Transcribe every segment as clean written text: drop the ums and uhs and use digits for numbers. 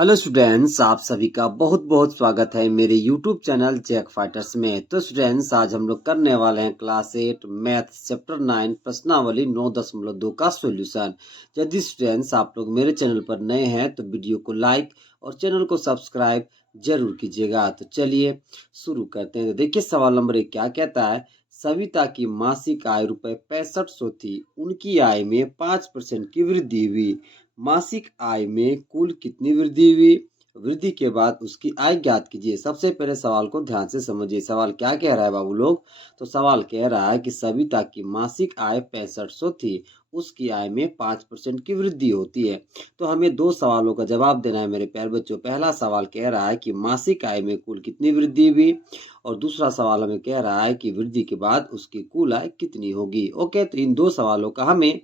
Hello students, आप सभी का बहुत बहुत स्वागत है मेरे यूट्यूब चैनल जैक फाइटर्स में। तो स्टूडेंट्स, आज हम लोग करने वाले हैं क्लास 8 मैथ चैप्टर 9 प्रश्नावली 9.2 का सॉल्यूशन। यदि स्टूडेंट्स आप लोग मेरे चैनल पर नए हैं तो वीडियो को लाइक और चैनल को सब्सक्राइब जरूर कीजिएगा। तो चलिए शुरू करते हैं। तो देखिए सवाल नंबर 1 क्या कहता है। सविता की मासिक आय ₹6500 थी, उनकी आय में 5% की वृद्धि हुई। मासिक आय में कुल कितनी वृद्धि हुई? वृद्धि के बाद उसकी आय ज्ञात कीजिए। सबसे पहले सवाल को ध्यान से समझिए। सवाल क्या कह रहा है बाबू लोग? तो सवाल कह रहा है कि सविता की मासिक आय 6500 थी, उसकी आय में 5% की वृद्धि होती है। तो हमें दो सवालों का जवाब देना है मेरे प्यारे बच्चों। पहला सवाल कह रहा है कि मासिक आय में कुल कितनी वृद्धि हुई, और दूसरा सवाल हमें कह रहा है कि वृद्धि के बाद उसकी कुल आय कितनी होगी। ओके, तो इन दो सवालों का हमें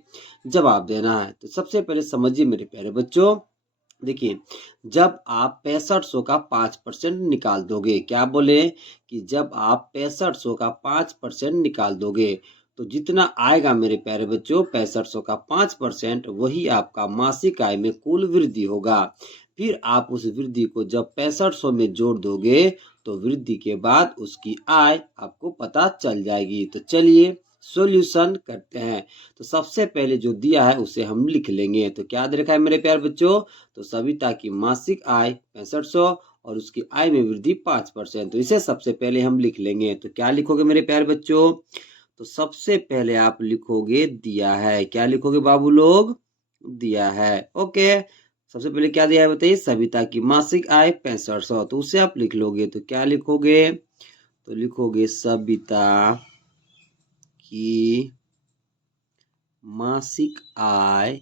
जवाब देना है। तो सबसे पहले समझिए मेरे प्यारे बच्चों। देखिए, जब आप 6500 का 5% निकाल दोगे, क्या बोले कि जब आप 6500 का 5% निकाल दोगे तो जितना आएगा मेरे प्यारे बच्चों 6500 का 5%, वही आपका मासिक आय में कुल वृद्धि होगा। फिर आप उस वृद्धि को जब 6500 में जोड़ दोगे तो वृद्धि के बाद उसकी आय आपको पता चल जाएगी। तो चलिए सॉल्यूशन करते हैं। तो सबसे पहले जो दिया है उसे हम लिख लेंगे। तो क्या दे रखा है मेरे प्यारे बच्चों? तो सविता की मासिक आय 6500 और उसकी आय में वृद्धि 5%। तो इसे सबसे पहले हम लिख लेंगे। तो क्या लिखोगे मेरे प्यारे बच्चों? तो सबसे पहले आप लिखोगे दिया है। क्या लिखोगे बाबू लोग? दिया है। ओके, सबसे पहले क्या दिया है बताइए? सविता की मासिक आय 6500। तो उसे आप लिख लोगे। तो क्या लिखोगे? तो लिखोगे सविता की मासिक आय।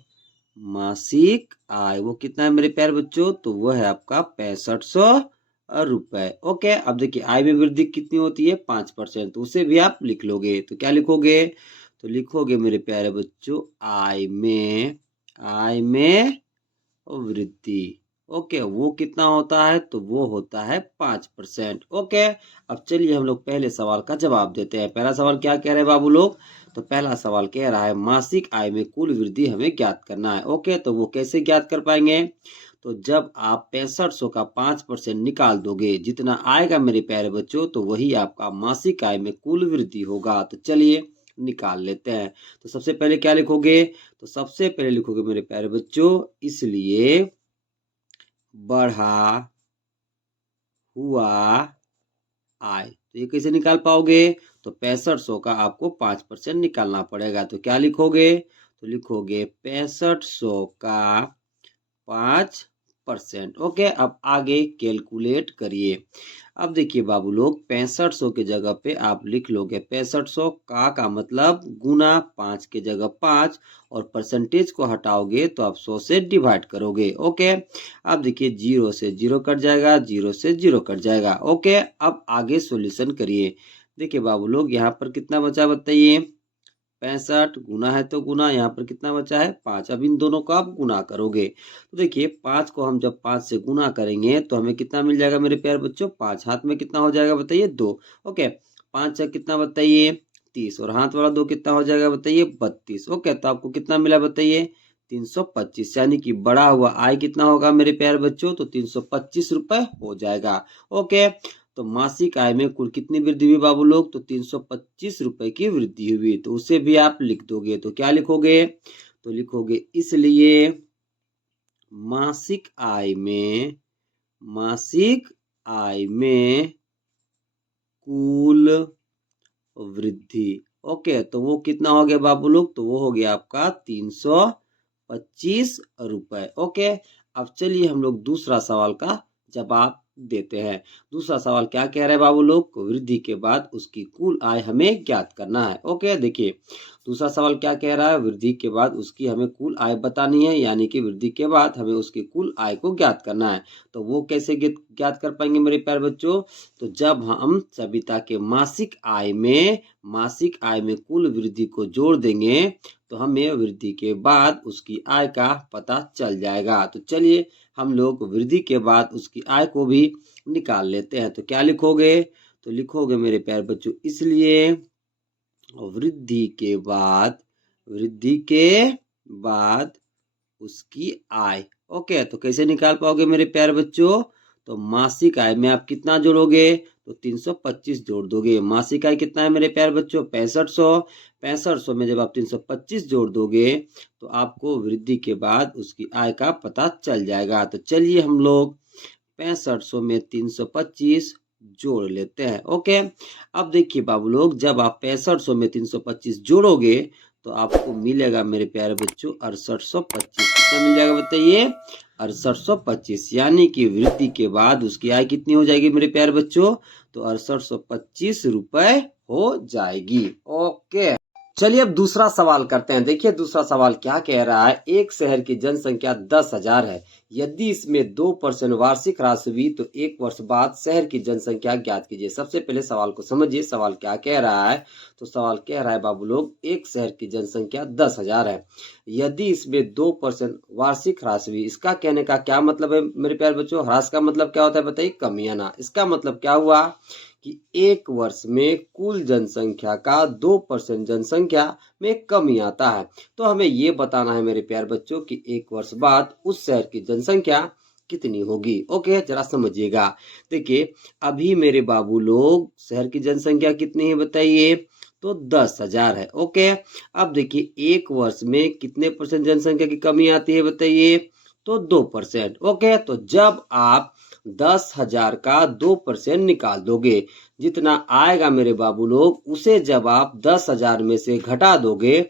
मासिक आय वो कितना है मेरे प्यारे बच्चों? तो वो है आपका 6500 रुपए। ओके, अब देखिए आय में वृद्धि कितनी होती है? 5%। तो उसे भी आप लिख लोगे। तो क्या लिखोगे? तो लिखोगे मेरे प्यारे बच्चों आय में वृद्धि। ओके, वो कितना होता है? तो वो होता है 5%। ओके, अब चलिए हम लोग पहले सवाल का जवाब देते हैं। पहला सवाल क्या कह रहे हैं बाबू लोग? तो पहला सवाल कह रहा है मासिक आय में कुल वृद्धि हमें ज्ञात करना है। ओके, तो वो कैसे ज्ञात कर पाएंगे? तो जब आप 6500 का 5% निकाल दोगे, जितना आएगा मेरे प्यारे बच्चों तो वही आपका मासिक आय में कुल वृद्धि होगा। तो चलिए निकाल लेते हैं। तो सबसे पहले क्या लिखोगे? तो सबसे पहले लिखोगे मेरे प्यारे बच्चों, इसलिए बढ़ा हुआ आय। तो ये कैसे निकाल पाओगे? तो 6500 का आपको 5% निकालना पड़ेगा। तो क्या लिखोगे? तो लिखोगे 6500 का 5%। ओके, अब आगे कैलकुलेट करिए। अब देखिए बाबू लोग 6500 के जगह पे आप लिख लोगे 6500 का मतलब गुना 5 के जगह 5, और परसेंटेज को हटाओगे तो आप 100 से डिवाइड करोगे। ओके, अब देखिए 0 से 0 कट जाएगा, 0 से 0 कट जाएगा। ओके, अब आगे सॉल्यूशन करिए। देखिए बाबू लोग यहाँ पर कितना बचा बताइए? 65 गुना है तो गुना, यहाँ पर कितना बचा है? 5। अब इन दोनों को आप गुना करोगे तो देखिए 5 को हम जब 5 से गुना करेंगे तो हमें कितना मिल जाएगा मेरे प्यारे बच्चों? 5 हाथ में कितना हो जाएगा बताइए? 2। ओके, 5 से कितना बताइए? 30, और हाथ वाला 2 कितना हो जाएगा बताइए? 32। ओके, तो आपको कितना मिला बताइए? 325। यानी कि बढ़ा हुआ आय कितना होगा मेरे प्यारे बच्चों? तो 325 रुपए हो जाएगा। ओके, तो मासिक आय में कुल कितनी वृद्धि हुई बाबू लोग? तो 325 रुपए की वृद्धि हुई। तो उसे भी आप लिख दोगे। तो क्या लिखोगे? तो लिखोगे इसलिए मासिक आय में कुल वृद्धि। ओके, तो वो कितना हो गया बाबू लोग? तो वो हो गया आपका 325 रुपए। ओके, अब चलिए हम लोग दूसरा सवाल का जवाब देते हैं। दूसरा सवाल क्या कह रहे हैं बाबू लोग? वृद्धि के बाद उसकी कुल आय हमें ज्ञात करना है। ओके, देखिए दूसरा सवाल क्या कह रहा है? वृद्धि के बाद उसकी हमें कुल आय बतानी है, यानी कि वृद्धि के बाद हमें उसकी कुल आय को ज्ञात करना है। तो वो कैसे ज्ञात कर पाएंगे मेरे प्यारे बच्चों? तो जब हम सविता के मासिक आय में कुल वृद्धि को जोड़ देंगे तो हमें वृद्धि के बाद उसकी आय का पता चल जाएगा। तो चलिए हम लोग वृद्धि के बाद उसकी आय को भी निकाल लेते हैं। तो क्या लिखोगे? तो लिखोगे मेरे प्यारे बच्चों, इसलिए वृद्धि के बाद उसकी आय। ओके, तो कैसे निकाल पाओगे मेरे प्यारे बच्चों? तो मासिक आय में आप कितना जोड़ोगे? तो 325 जोड़ दोगे। मासिक आय कितना है मेरे प्यारे बच्चों? 6500। 6500 में जब आप 325 जोड़ दोगे तो आपको वृद्धि के बाद उसकी आय का पता चल जाएगा। तो चलिए हम लोग 6500 में 325 जोड़ लेते हैं। ओके, अब देखिए बाबू लोग, जब आप 6500 में 325 जोड़ोगे तो आपको मिलेगा मेरे प्यारे बच्चों 6825। कितना मिल जाएगा बताइए? 6825। यानी कि वृद्धि के बाद उसकी आय कितनी हो जाएगी मेरे प्यारे बच्चों? तो 6825 रुपए हो जाएगी। ओके, चलिए अब दूसरा सवाल करते हैं। देखिए दूसरा सवाल क्या कह रहा है। एक शहर की जनसंख्या 10,000 है। यदि इसमें 2% वार्षिक ह्रास हुई तो एक वर्ष बाद शहर की जनसंख्या ज्ञात कीजिए। सबसे पहले सवाल को समझिए, सवाल क्या कह रहा है। तो सवाल कह रहा है बाबू लोग, एक शहर की जनसंख्या 10,000 है। यदि इसमें 2% वार्षिक ह्रास हुई, इसका कहने का क्या मतलब है मेरे प्यारे बच्चों? ह्रास का मतलब क्या होता है बताइए? कमी आना। इसका मतलब क्या हुआ कि एक वर्ष में कुल जनसंख्या का 2% जनसंख्या में कमी आता है। तो हमें ये बताना है मेरे प्यारे बच्चों कि एक वर्ष बाद उस शहर की जनसंख्या कितनी होगी। ओके, जरा समझिएगा। देखिए अभी मेरे बाबू लोग शहर की जनसंख्या कितनी है बताइए? तो 10,000 है। ओके, अब देखिए एक वर्ष में कितने परसेंट जनसंख्या की कमी आती है बताइए? तो 2%। ओके, तो जब आप 10,000 का 2% निकाल दोगे, जितना आएगा मेरे बाबू लोग, उसे जब आप 10,000 में से घटा दोगे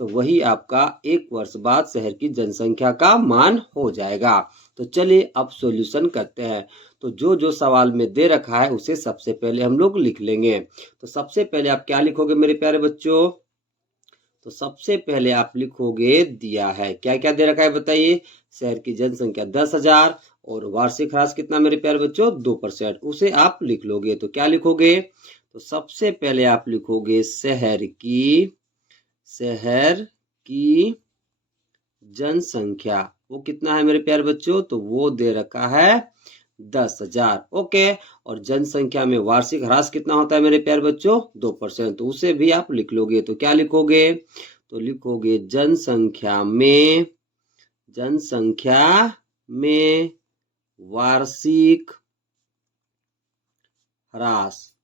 तो वही आपका एक वर्ष बाद शहर की जनसंख्या का मान हो जाएगा। तो चलिए अब सॉल्यूशन करते हैं। तो जो जो सवाल में दे रखा है उसे सबसे पहले हम लोग लिख लेंगे। तो सबसे पहले आप क्या लिखोगे मेरे प्यारे बच्चों? तो सबसे पहले आप लिखोगे दिया है। क्या क्या दे रखा है बताइए? शहर की जनसंख्या 10,000 और वार्षिक ह्रास कितना मेरे प्यारे बच्चों? 2%। उसे आप लिख लोगे। तो क्या लिखोगे? तो सबसे पहले आप लिखोगे शहर की जनसंख्या। वो कितना है मेरे प्यारे बच्चों? तो वो दे रखा है 10,000। ओके, और जनसंख्या में वार्षिक ह्रास कितना होता है मेरे प्यारे बच्चों? 2%। तो उसे भी आप लिख लोगे। तो क्या लिखोगे? तो लिखोगे जनसंख्या में वार्षिक ह्रास,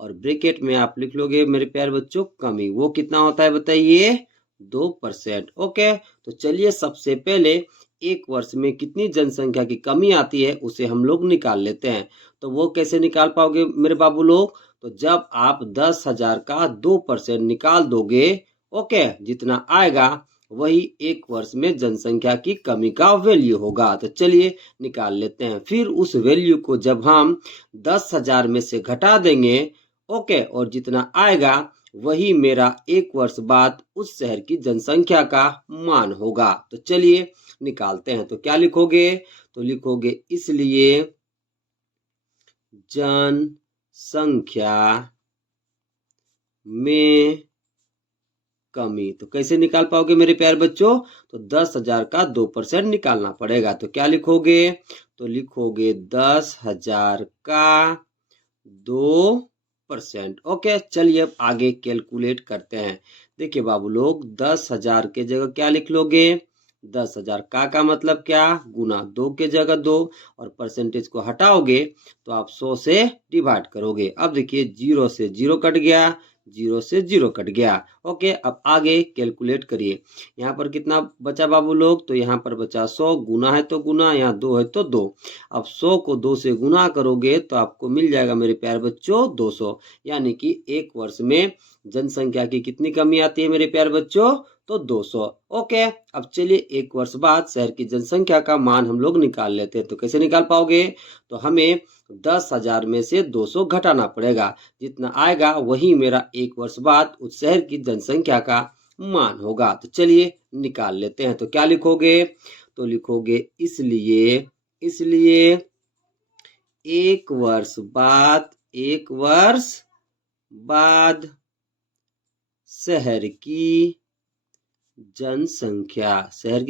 और ब्रैकेट में आप लिख लोगे मेरे प्यारे बच्चों कमी। वो कितना होता है बताइए? 2%। ओके, तो चलिए सबसे पहले एक वर्ष में कितनी जनसंख्या की कमी आती है उसे हम लोग निकाल लेते हैं। तो वो कैसे निकाल पाओगे मेरे बाबू लोग? तो जब आप 10,000 का 2% निकाल दोगे, ओके, जितना आएगा वही एक वर्ष में जनसंख्या की कमी का वैल्यू होगा। तो चलिए निकाल लेते हैं। फिर उस वैल्यू को जब हम 10,000 में से घटा देंगे, ओके, और जितना आएगा वही मेरा एक वर्ष बाद उस शहर की जनसंख्या का मान होगा। तो चलिए निकालते हैं। तो क्या लिखोगे? तो लिखोगे इसलिए जनसंख्या में कमी। तो कैसे निकाल पाओगे मेरे प्यारे बच्चों? तो 10,000 का 2% निकालना पड़ेगा। तो क्या लिखोगे? तो लिखोगे 10,000 का 2%। ओके, चलिए अब आगे कैलकुलेट करते हैं। देखिए बाबू लोग, 10,000 के जगह क्या लिख लोगे? 10,000 का मतलब क्या? गुना 2 के जगह 2, और परसेंटेज को हटाओगे तो आप 100 से डिवाइड करोगे। अब देखिए 0 से 0 कट गया, 0 से 0 कट गया। ओके, अब आगे कैलकुलेट करिए। यहाँ पर कितना बचा बाबू लोग? तो यहाँ पर बचा 100। गुना है तो गुना, यहाँ 2 है तो 2। अब 100 को 2 से गुना करोगे तो आपको मिल जाएगा मेरे प्यारे बच्चों 200। यानी कि एक वर्ष में जनसंख्या की कितनी कमी आती है मेरे प्यारे बच्चों? तो 200। ओके, अब चलिए एक वर्ष बाद शहर की जनसंख्या का मान हम लोग निकाल लेते हैं। तो कैसे निकाल पाओगे? तो हमें 10,000 में से 200 घटाना पड़ेगा। जितना आएगा वही मेरा एक वर्ष बाद उस शहर की जनसंख्या का मान होगा। तो चलिए निकाल लेते हैं। तो क्या लिखोगे? तो लिखोगे इसलिए एक वर्ष बाद शहर की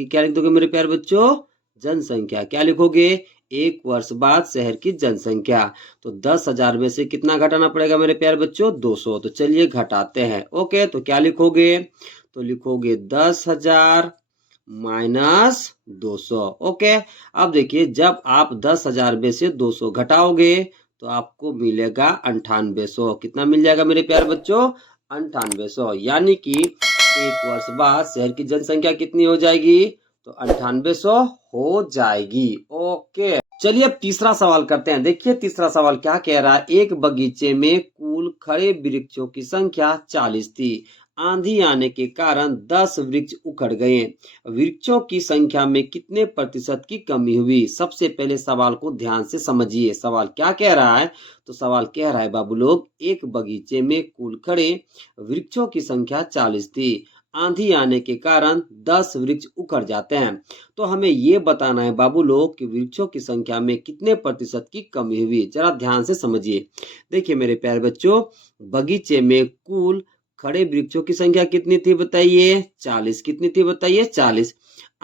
क्या लिख दोगे मेरे प्यारे बच्चों? जनसंख्या। क्या लिखोगे? एक वर्ष बाद शहर की जनसंख्या। तो 10,000 में से कितना घटाना पड़ेगा मेरे प्यारे बच्चों? 200। तो चलिए घटाते हैं। ओके, तो क्या लिखोगे? तो लिखोगे 10,000 -200। ओके, अब देखिए जब आप 10,000 में से 200 घटाओगे तो आपको मिलेगा 9800। कितना मिल जाएगा मेरे प्यारे बच्चों? 9800। यानी कि एक वर्ष बाद शहर की जनसंख्या कितनी हो जाएगी? तो 9800 हो जाएगी। ओके, चलिए अब तीसरा सवाल करते हैं। देखिए तीसरा सवाल क्या कह रहा है। एक बगीचे में कुल खड़े वृक्षों की संख्या 40 थी। आंधी आने के कारण 10 वृक्ष उखड़ गए। वृक्षों की संख्या में कितने प्रतिशत की कमी हुई? सबसे पहले सवाल को ध्यान से समझिए। सवाल क्या कह रहा है? तो सवाल कह रहा है बाबू लोग, एक बगीचे में कुल खड़े वृक्षों की संख्या 40 थी। आंधी आने के कारण 10 वृक्ष उखड़ जाते हैं। तो हमें ये बताना है बाबू लोग कि वृक्षों की संख्या में कितने प्रतिशत की कमी हुई। जरा ध्यान से समझिए। देखिए मेरे प्यारे बच्चों, बगीचे में कुल खड़े वृक्षों की संख्या कितनी थी बताइए? 40। कितनी थी बताइए? 40।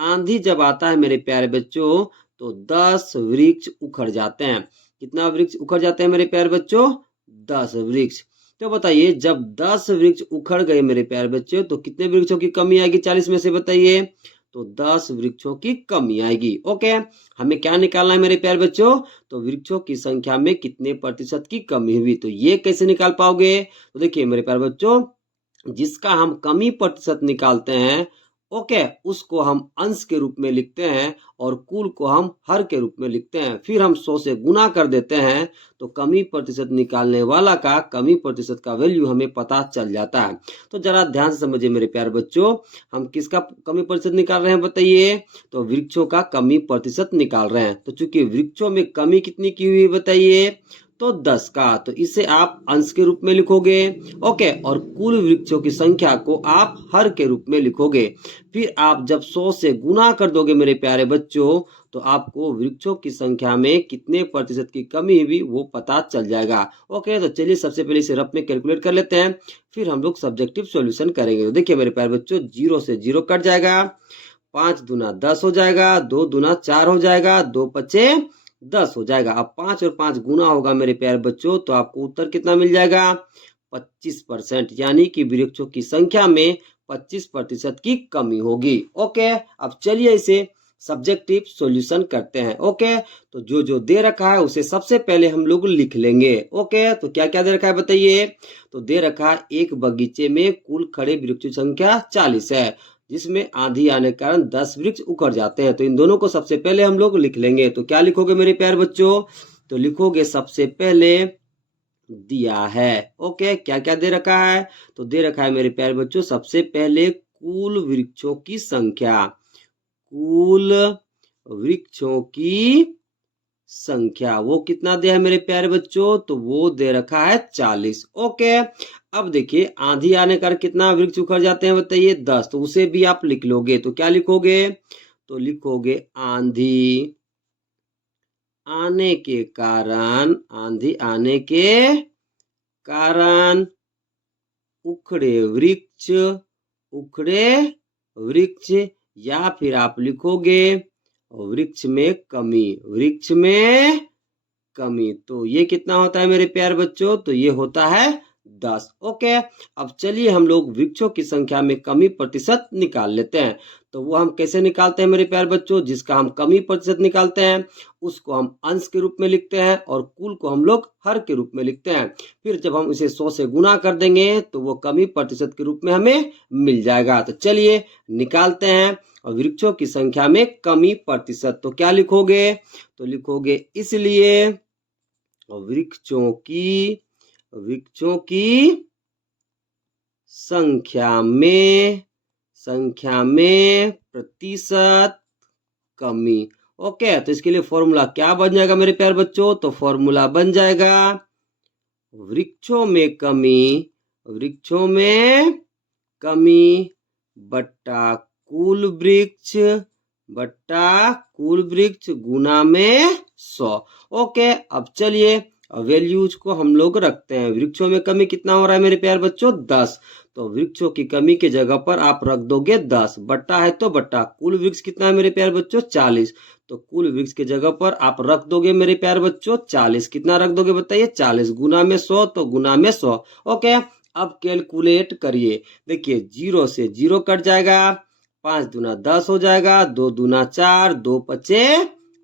आंधी जब आता है मेरे प्यारे बच्चों तो 10 वृक्ष उखड़ जाते हैं। कितना वृक्ष उखड़ जाते हैं मेरे प्यारे बच्चों? 10 वृक्ष। तो बताइए जब 10 वृक्ष उखड़ गए मेरे प्यारे बच्चों तो कितने वृक्षों की कमी आएगी 40 में से बताइए? तो 10 वृक्षों की कमी आएगी। ओके, हमें क्या निकालना है मेरे प्यारे बच्चों? तो वृक्षों की संख्या में कितने प्रतिशत की कमी हुई। तो ये कैसे निकाल पाओगे? तो देखिए मेरे प्यारे बच्चों, जिसका हम कमी प्रतिशत निकालते हैं ओके, उसको हम अंश के रूप में लिखते हैं और कुल को हम हर के रूप में लिखते हैं। फिर हम 100 से गुना कर देते हैं तो कमी प्रतिशत निकालने वाला का कमी प्रतिशत का वैल्यू हमें पता चल जाता है। तो जरा ध्यान से समझिए मेरे प्यारे बच्चों, हम किसका कमी प्रतिशत निकाल रहे हैं बताइए? तो वृक्षों का कमी प्रतिशत निकाल रहे हैं। तो चूंकि वृक्षों में कमी कितनी की हुई बताइए? तो 10 का। तो इसे आप अंश के रूप में लिखोगे। ओके, और कुल वृक्षों की संख्या को आप हर के रूप में लिखोगे। फिर आप जब 100 से गुना कर दोगे मेरे प्यारे बच्चों तो आपको वृक्षों की संख्या में कितने प्रतिशत की कमी हुई वो पता चल जाएगा। ओके, तो चलिए सबसे पहले इसे रफ में कैलकुलेट कर लेते हैं, फिर हम लोग सब्जेक्टिव सॉल्यूशन करेंगे। तो देखिए मेरे प्यारे बच्चों, 0 से 0 कट जाएगा, 5 दूना 10 हो जाएगा, 2 दूना 4 हो जाएगा, 2 पचे 10 हो जाएगा। अब 5 और 5 गुना होगा मेरे प्यारे बच्चों तो आपको उत्तर कितना मिल जाएगा? 25%। यानी कि वृक्षों की संख्या में 25% की कमी होगी। ओके, अब चलिए इसे सब्जेक्टिव सॉल्यूशन करते हैं। ओके, तो जो जो दे रखा है उसे सबसे पहले हम लोग लिख लेंगे। ओके, तो क्या क्या दे रखा है बताइए? तो दे रखा है एक बगीचे में कुल खड़े वृक्षों की संख्या 40 है, जिसमें आंधी आने के कारण 10 वृक्ष उखड़ जाते हैं। तो इन दोनों को सबसे पहले हम लोग लिख लेंगे। तो क्या लिखोगे मेरे प्यारे बच्चों? तो लिखोगे सबसे पहले दिया है। ओके, क्या क्या दे रखा है? तो दे रखा है मेरे प्यारे बच्चों सबसे पहले कुल वृक्षों की संख्या। कुल वृक्षों की संख्या वो कितना दिया है मेरे प्यारे बच्चों? तो वो दे रखा है 40। ओके, अब देखिए आंधी आने पर कितना वृक्ष उखड़ जाते हैं बताइए? 10। तो उसे भी आप लिख लोगे। तो क्या लिखोगे? तो लिखोगे आंधी आने के कारण, आंधी आने के कारण उखड़े वृक्ष, उखड़े वृक्ष, या फिर आप लिखोगे वृक्ष में कमी, वृक्ष में कमी। तो ये कितना होता है मेरे प्यारे बच्चों? तो ये होता है 10। ओके, अब चलिए हम लोग वृक्षों की संख्या में कमी प्रतिशत निकाल लेते हैं। तो वो हम कैसे निकालते हैं मेरे प्यारे बच्चों? जिसका हम कमी प्रतिशत निकालते हैं उसको हम अंश के रूप में लिखते हैं और कुल को हम लोग हर के रूप में लिखते हैं। फिर जब हम इसे 100 से गुना कर देंगे तो वो कमी प्रतिशत के रूप में हमें मिल जाएगा। तो चलिए निकालते हैं। और वृक्षों की संख्या में कमी प्रतिशत, तो क्या लिखोगे? तो लिखोगे इसलिए वृक्षों की संख्या में प्रतिशत कमी। ओके, तो इसके लिए फॉर्मूला क्या बन जाएगा मेरे प्यारे बच्चों? तो फॉर्मूला बन जाएगा वृक्षों में कमी बट्टा कुल वृक्ष गुना में 100। ओके, अब चलिए वैल्यूज को हम लोग रखते हैं। वृक्षों में कमी कितना हो रहा है मेरे प्यारे बच्चों? 10। तो वृक्षों की कमी की जगह पर आप रख दोगे 10, बट्टा है तो बट्टा। कुल वृक्ष कितना है मेरे प्यारे बच्चों? 40। तो कुल वृक्ष की जगह पर आप रख दोगे मेरे प्यारे बच्चों 40। कितना रख दोगे बताइए? 40 गुना में 100, तो गुना में 100। ओके, अब कैलकुलेट करिए। देखिए 0 से 0 कट जाएगा, 5 दूना 10 हो जाएगा, 2 दूना 4, 2 पचे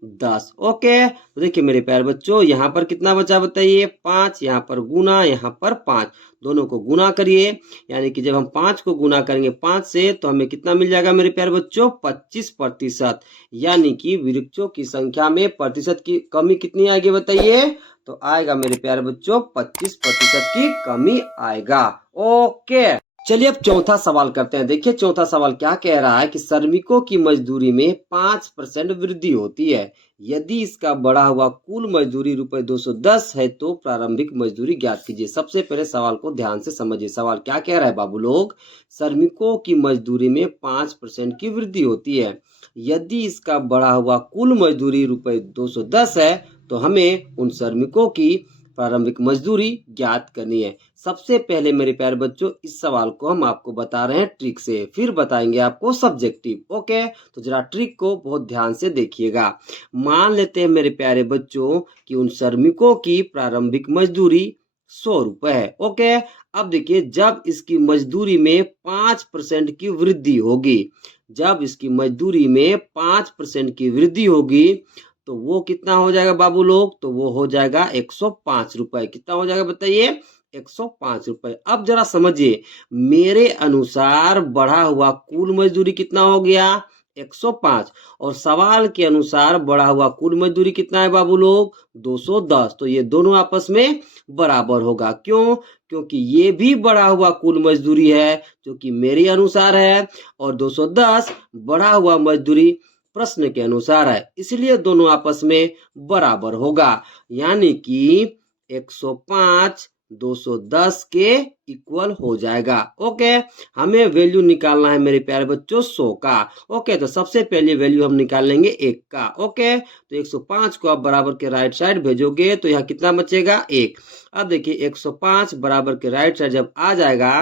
10। ओके, तो देखिए मेरे प्यारे बच्चों यहाँ पर कितना बचा बताइए, 5, यहाँ पर गुना, यहाँ पर 5, दोनों को गुना करिए। यानी कि जब हम 5 को गुना करेंगे 5 से तो हमें कितना मिल जाएगा मेरे प्यारे बच्चों, 25%। यानी कि वृक्षों की संख्या में प्रतिशत की कमी कितनी आएगी बताइए, तो आएगा मेरे प्यारे बच्चों 25% की कमी आएगा। ओके, चलिए अब चौथा सवाल करते हैं। देखिए चौथा सवाल क्या कह रहा है कि श्रमिकों की मजदूरी में 5% वृद्धि होती है। यदि इसका बढ़ा हुआ कुल मजदूरी रुपए 210 है तो प्रारंभिक मजदूरी ज्ञात कीजिए। सबसे पहले सवाल को ध्यान से समझिए। सवाल क्या कह रहा है बाबू लोग, श्रमिकों की मजदूरी में 5% की वृद्धि होती है। यदि इसका बढ़ा हुआ कुल मजदूरी रुपए 210 है तो हमें उन श्रमिकों की प्रारंभिक मजदूरी ज्ञात करनी है। सबसे पहले मेरे प्यारे बच्चों इस सवाल को हम आपको बता रहे हैं ट्रिक से, फिर बताएंगे आपको सब्जेक्टिव। ओके, तो जरा ट्रिक को बहुत ध्यान से देखिएगा। मान लेते हैं मेरे प्यारे बच्चों कि उन श्रमिकों की प्रारंभिक मजदूरी 100 रुपए है। ओके, अब देखिए जब इसकी मजदूरी में 5% की वृद्धि होगी, जब इसकी मजदूरी में 5% की वृद्धि होगी तो वो कितना हो जाएगा बाबू लोग, तो वो हो जाएगा 105 रुपए। कितना हो जाएगा बताइए, 105 रुपए। अब जरा समझिए, मेरे अनुसार बढ़ा हुआ कुल मजदूरी कितना हो गया, 105, और सवाल के अनुसार बढ़ा हुआ कुल मजदूरी कितना है बाबू लोग, 210। तो ये दोनों आपस में बराबर होगा। क्यों, क्योंकि ये भी बढ़ा हुआ कुल मजदूरी है जो कि मेरे अनुसार है, और 210 बढ़ा हुआ मजदूरी प्रश्न के अनुसार है, इसलिए दोनों आपस में बराबर होगा। यानी कि 105 210 के इक्वल हो जाएगा। ओके, हमें वैल्यू निकालना है मेरे प्यारे बच्चों 100 का। ओके, तो सबसे पहले वैल्यू हम निकाल लेंगे 1 का। ओके, तो 105 को आप बराबर के राइट साइड भेजोगे तो यहाँ कितना बचेगा, 1। अब देखिए 105 बराबर के राइट साइड जब आ जाएगा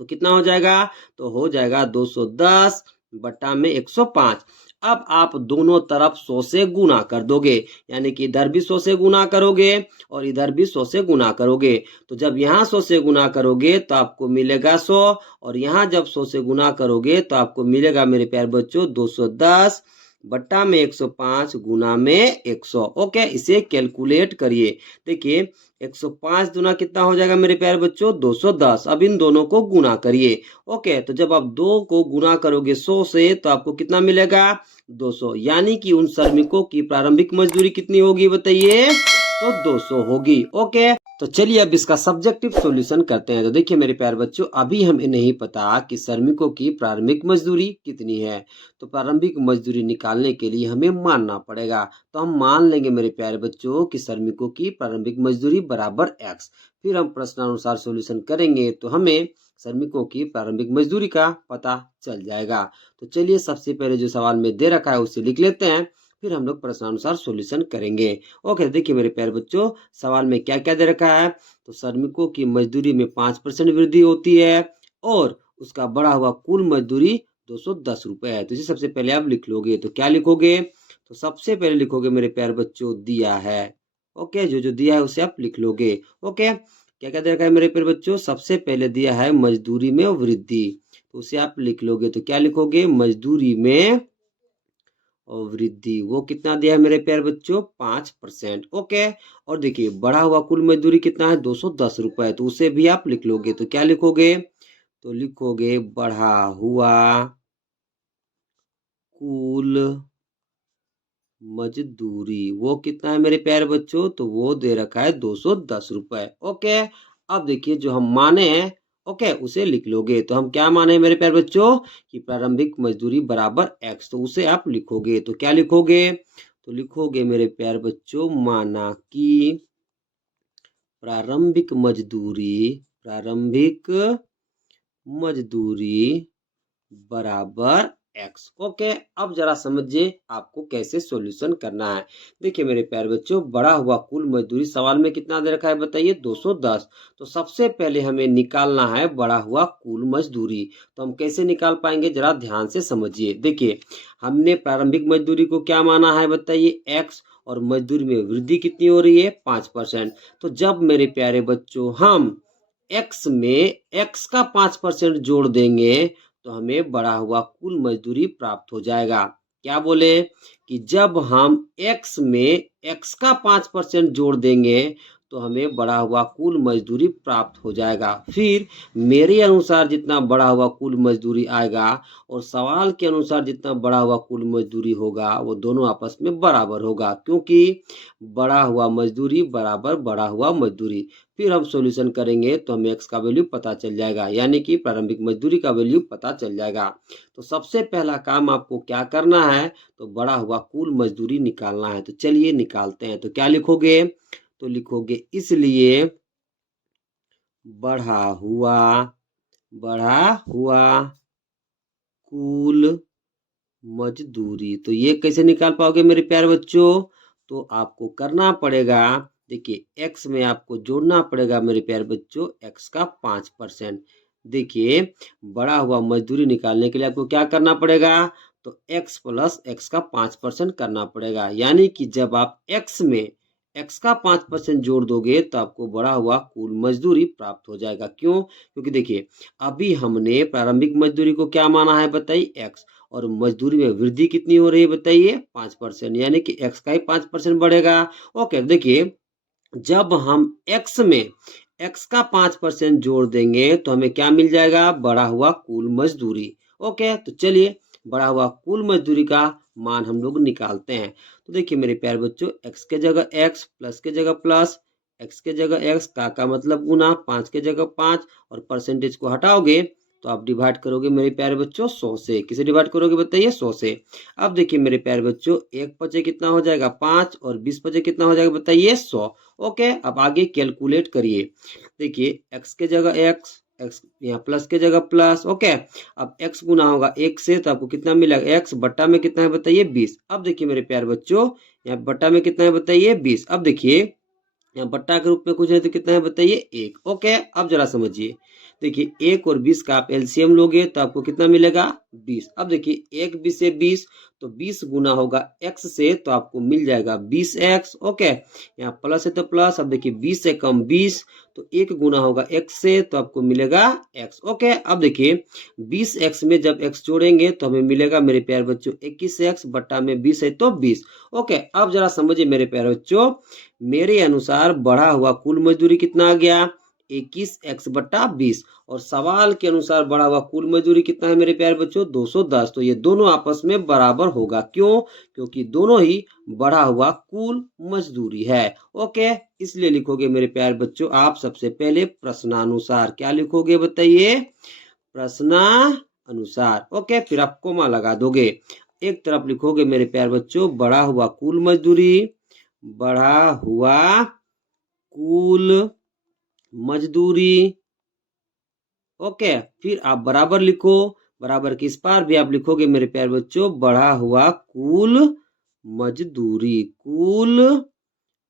तो कितना हो जाएगा, तो हो जाएगा 210 बटा में 105। अब आप दोनों तरफ 100 से गुना कर दोगे, यानी कि इधर भी 100 से गुना करोगे और इधर भी 100 से गुना करोगे। तो जब यहाँ 100 से गुना करोगे तो आपको मिलेगा 100, और यहाँ जब 100 से गुना करोगे तो आपको मिलेगा मेरे प्यारे बच्चों 210 बट्टा में 105 गुना में 100। ओके, इसे कैलकुलेट करिए। देखिए 105 गुना कितना हो जाएगा मेरे प्यारे बच्चों, 210। अब इन दोनों को गुना करिए। ओके, तो जब आप 2 को गुना करोगे 100 से तो आपको कितना मिलेगा, 200। यानी कि उन श्रमिकों की प्रारंभिक मजदूरी कितनी होगी बताइए, तो 200 होगी। ओके, तो चलिए अब इसका सब्जेक्टिव सॉल्यूशन करते हैं। तो देखिए मेरे प्यारे बच्चों, अभी हमें नहीं पता कि श्रमिकों की प्रारंभिक मजदूरी कितनी है, तो प्रारंभिक मजदूरी निकालने के लिए हमें मानना पड़ेगा। तो हम मान लेंगे मेरे प्यारे बच्चों कि श्रमिकों की प्रारंभिक मजदूरी बराबर x। फिर हम प्रश्नानुसार सॉल्यूशन करेंगे तो हमें श्रमिकों की प्रारंभिक मजदूरी का पता चल जाएगा। तो चलिए सबसे पहले जो सवाल में दे रखा है उसे लिख लेते हैं, फिर हम लोग प्रश्नानुसार सॉल्यूशन करेंगे। ओके, देखिए मेरे प्यारे बच्चों, सवाल में क्या क्या दे रखा है, तो श्रमिकों की मजदूरी में 5% वृद्धि होती है और उसका बढ़ा हुआ कुल मजदूरी 210 रुपए है। तो इसे सबसे पहले आप लिख लोगे, तो क्या लिखोगे, तो सबसे पहले लिखोगे मेरे प्यारे बच्चों दिया है। ओके, जो जो दिया है उसे आप लिख लोगे। ओके, क्या क्या दे रखा है मेरे प्यारे बच्चों, सबसे पहले दिया है मजदूरी में वृद्धि, तो उसे आप लिख लोगे। तो क्या लिखोगे, मजदूरी में और वृद्धि, वो कितना दिया है मेरे प्यारे बच्चों, 5%। ओके, और देखिए बढ़ा हुआ कुल मजदूरी कितना है, 210 रुपए, तो उसे भी आप लिख लोगे। तो क्या लिखोगे, तो लिखोगे बढ़ा हुआ कुल मजदूरी, वो कितना है मेरे प्यारे बच्चों, तो वो दे रखा है 210 रुपए। ओके, अब देखिए जो हम माने हैं, ओके, उसे लिख लोगे। तो हम क्या माने मेरे प्यारे बच्चों कि प्रारंभिक मजदूरी बराबर x, तो उसे आप लिखोगे। तो क्या लिखोगे, तो लिखोगे मेरे प्यारे बच्चों माना कि प्रारंभिक मजदूरी बराबर x। ओके, अब जरा समझिए आपको कैसे सॉल्यूशन करना है। देखिए मेरे प्यारे बच्चों, बढ़ा हुआ कुल मजदूरी सवाल में कितना दे रखा है बताइए, 210। तो सबसे पहले हमें निकालना है बढ़ा हुआ कुल मजदूरी। तो हम कैसे निकाल पाएंगे, जरा ध्यान से समझिए। देखिए हमने प्रारंभिक मजदूरी को क्या माना है बताइए, x, और मजदूरी में वृद्धि कितनी हो रही है, 5%। तो जब मेरे प्यारे बच्चों हम x में x का 5% जोड़ देंगे तो हमें बढ़ा हुआ कुल मजदूरी प्राप्त हो जाएगा। क्या बोले कि जब हम x में x का 5% जोड़ देंगे तो हमें बढ़ा हुआ कुल मजदूरी प्राप्त हो जाएगा। फिर मेरे अनुसार जितना बढ़ा हुआ कुल मजदूरी आएगा और सवाल के अनुसार जितना बढ़ा हुआ कुल मजदूरी होगा वो दोनों आपस में बराबर होगा, क्योंकि बढ़ा हुआ मजदूरी बराबर बढ़ा हुआ मजदूरी। फिर हम सॉल्यूशन करेंगे तो हमें x का वैल्यू पता चल जाएगा, यानी कि प्रारंभिक मजदूरी का वैल्यू पता चल जाएगा। तो सबसे पहला काम आपको क्या करना है, तो बढ़ा हुआ कुल मजदूरी निकालना है। तो चलिए निकालते हैं। तो क्या लिखोगे, तो लिखोगे इसलिए बढ़ा हुआ कुल मजदूरी। तो ये कैसे निकाल पाओगे मेरे प्यारे बच्चों, तो आपको करना पड़ेगा, देखिए x में आपको जोड़ना पड़ेगा मेरे प्यारे बच्चों x का 5%। देखिए बढ़ा हुआ मजदूरी निकालने के लिए आपको क्या करना पड़ेगा, तो x प्लस x का 5% करना पड़ेगा, यानी कि जब आप x में x का 5% जोड़ दोगे तो आपको बढ़ा हुआ कुल मजदूरी प्राप्त हो जाएगा। क्यों, क्योंकि देखिए अभी हमने प्रारंभिक मजदूरी को क्या माना है बताइए x, और मजदूरी में वृद्धि कितनी हो रही है बताइए 5%, यानी कि x का ही 5% बढ़ेगा। ओके, देखिए जब हम x में x का 5% जोड़ देंगे तो हमें क्या मिल जाएगा, बढ़ा हुआ कुल मजदूरी। ओके, तो चलिए बढ़ा हुआ कुल मजदूरी का मान हम लोग निकालते हैं। तो देखिए मेरे प्यारे बच्चों x के जगह x, प्लस के जगह प्लस, x के जगह x का मतलब गुना, 5 के जगह 5, और परसेंटेज को हटाओगे तो आप डिवाइड करोगे मेरे प्यारे बच्चों 100 से। किसे डिवाइड करोगे बताइए, 100 से। अब देखिए मेरे प्यारे बच्चों 1 पचे कितना हो जाएगा 5, और 20 पचे कितना हो जाएगा बताइए 100। ओके, अब आगे कैलकुलेट करिए। देखिए x के जगह x, यहाँ प्लस के जगह प्लस। ओके, अब x गुना होगा 1 से तो आपको कितना मिलेगा, x बट्टा में कितना है बताइए 20। अब देखिए मेरे प्यारे बच्चों यहाँ बट्टा में कितना है बताइए 20। अब देखिए यहाँ बट्टा के रूप में कुछ है तो कितना है बताइए 1। ओके, अब जरा समझिए, देखिए 1 और 20 का आप एलसीएम लोगे तो आपको कितना मिलेगा 20। अब देखिए 1 20 से 20, तो 20 गुना होगा x से तो आपको मिल जाएगा 20x। ओके, यहाँ प्लस है तो प्लस। अब देखिए 20 से कम 20, तो 1 गुना होगा x से तो आपको मिलेगा x। ओके, अब देखिए 20x में जब x जोड़ेंगे तो हमें मिलेगा मेरे प्यारे बच्चों 21x बट्टा में 20 है तो 20। ओके, अब जरा समझिए मेरे प्यारे बच्चों, मेरे अनुसार बढ़ा हुआ कुल मजदूरी कितना आ गया 21x बट्टा 20, और सवाल के अनुसार बढ़ा हुआ कुल मजदूरी कितना है मेरे प्यारे बच्चों 210। तो ये दोनों आपस में बराबर होगा। क्यों, क्योंकि दोनों ही बढ़ा हुआ कुल मजदूरी है। ओके, इसलिए लिखोगे मेरे प्यारे बच्चों आप सबसे पहले प्रश्नानुसार। क्या लिखोगे बताइए, प्रश्नानुसार। ओके, फिर आप कोमा लगा दोगे। एक तरफ लिखोगे मेरे प्यारे बच्चों बढ़ा हुआ कुल मजदूरी, बढ़ा हुआ कुल मजदूरी। ओके, फिर आप बराबर लिखो, बराबर के इस पार भी आप लिखोगे मेरे प्यारे बच्चों बढ़ा हुआ कुल मजदूरी, कुल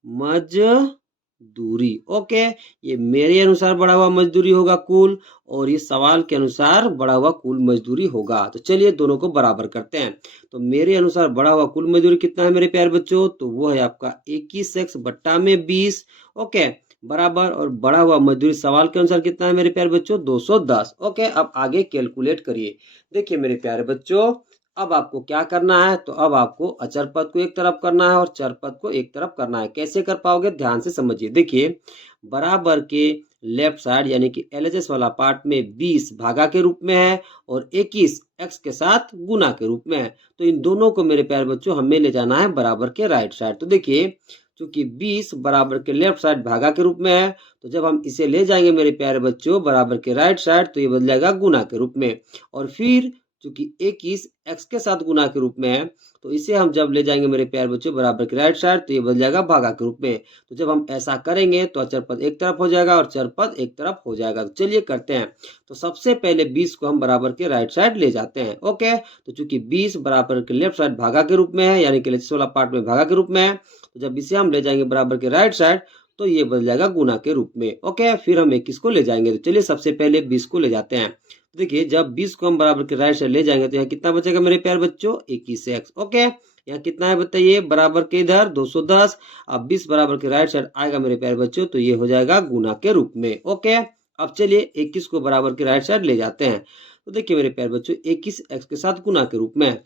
मजदूरी। ओके, ये मेरे अनुसार बढ़ा हुआ मजदूरी होगा कुल, और ये सवाल के अनुसार बढ़ा हुआ कुल मजदूरी होगा। तो चलिए दोनों को बराबर करते हैं। तो मेरे अनुसार बढ़ा हुआ कुल मजदूरी कितना है मेरे प्यारे बच्चों, तो वो है आपका 21x बट्टा में 20। ओके, बराबर, और बढ़ा हुआ मजदूरी सवाल के अनुसार कितना है मेरे प्यारे बच्चों 210। ओके, अब आगे कैलकुलेट करिए। देखिए मेरे प्यारे बच्चों अब आपको क्या करना है, तो अब आपको अचर पद को एक तरफ करना है और चर पद को एक तरफ करना है। कैसे कर पाओगे ध्यान से समझिए। देखिए बराबर के लेफ्ट साइड यानी कि एलएचएस वाला पार्ट में 20 भागा के रूप में है और 21 x के साथ गुना के रूप में है। तो इन दोनों को मेरे प्यारे बच्चों हमें ले जाना है बराबर के राइट साइड। तो देखिए चूंकि 20 बराबर के लेफ्ट साइड भागा के रूप में है, तो जब हम इसे ले जाएंगे मेरे प्यारे बच्चों बराबर के राइट साइड तो ये बदल जाएगा गुना के रूप में। और फिर चूंकि 21 x के साथ गुना के रूप में है, तो इसे हम जब ले जाएंगे मेरे प्यारे बच्चों बराबर के राइट साइड तो ये बदल जाएगा भागा के रूप में। तो जब हम ऐसा करेंगे तो अचर पद एक तरफ हो जाएगा और चर पद एक तरफ हो जाएगा। तो चलिए करते हैं। तो सबसे पहले 20 को हम बराबर के राइट साइड ले जाते हैं। ओके, तो चूंकि 20 बराबर के लेफ्ट साइड भागा के रूप में है यानी कि लेफ्ट वाला पार्ट में भागा के रूप में है, तो जब इसे हम ले जाएंगे बराबर के राइट साइड तो ये बदल जाएगा गुना के रूप में। ओके, फिर हम 21 को ले जाएंगे। तो चलिए सबसे पहले 20 को ले जाते हैं। तो देखिए जब 20 को हम बराबर के राइट साइड ले जाएंगे तो यहाँ कितना बचेगा मेरे प्यारे बच्चों 21x। ओके, यहाँ कितना है बताइए बराबर के इधर 210। अब 20 बराबर के राइट साइड आएगा मेरे प्यारे बच्चों तो ये हो जाएगा गुना के रूप में। ओके, अब चलिए 21 को बराबर के राइट साइड ले जाते हैं। तो देखिए मेरे प्यारे बच्चों 21 x के साथ गुना के रूप में,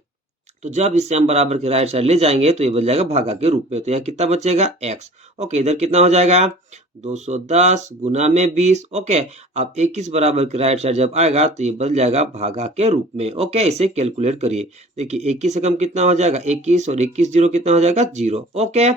तो जब इससे हम बराबर के राइट साइड ले जाएंगे तो ये बन जाएगा भागा के रूप में। तो यह कितना बचेगा x। ओके, इधर कितना हो जाएगा 210 गुना में 20। ओके, अब 21 बराबर के राइट साइड जब आएगा तो ये बन जाएगा भागा के रूप में। ओके, इसे कैलकुलेट करिए। देखिए 21 से कम कितना हो जाएगा 21, और 21 जीरो कितना हो जाएगा 0। ओके,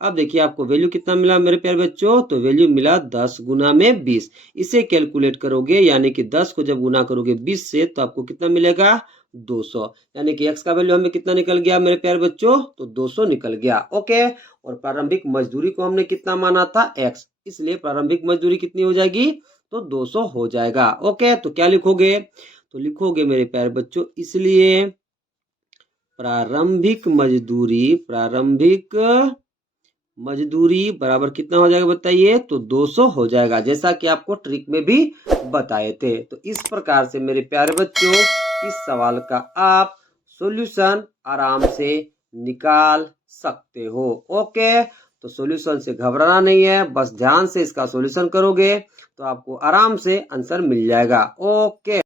अब देखिए आपको वैल्यू कितना मिला मेरे प्यारे बच्चों, तो वैल्यू मिला 10 गुना में 20। इसे कैलकुलेट करोगे यानी कि 10 को जब गुना करोगे 20 से तो आपको कितना मिलेगा 200। यानी कि x का वैल्यू हमें कितना निकल गया मेरे प्यारे बच्चों, तो 200 निकल गया। ओके, और प्रारंभिक मजदूरी को हमने कितना माना था x, इसलिए प्रारंभिक मजदूरी कितनी हो जाएगी, तो 200 हो जाएगा। ओके, तो क्या लिखोगे, तो लिखोगे मेरे प्यारे बच्चों, इसलिए प्रारंभिक मजदूरी बराबर कितना हो जाएगा बताइए, तो 200 हो जाएगा, जैसा कि आपको ट्रिक में भी बताए थे। तो इस प्रकार से मेरे प्यारे बच्चों इस सवाल का आप सॉल्यूशन आराम से निकाल सकते हो। ओके, तो सॉल्यूशन से घबराना नहीं है, बस ध्यान से इसका सॉल्यूशन करोगे तो आपको आराम से आंसर मिल जाएगा। ओके।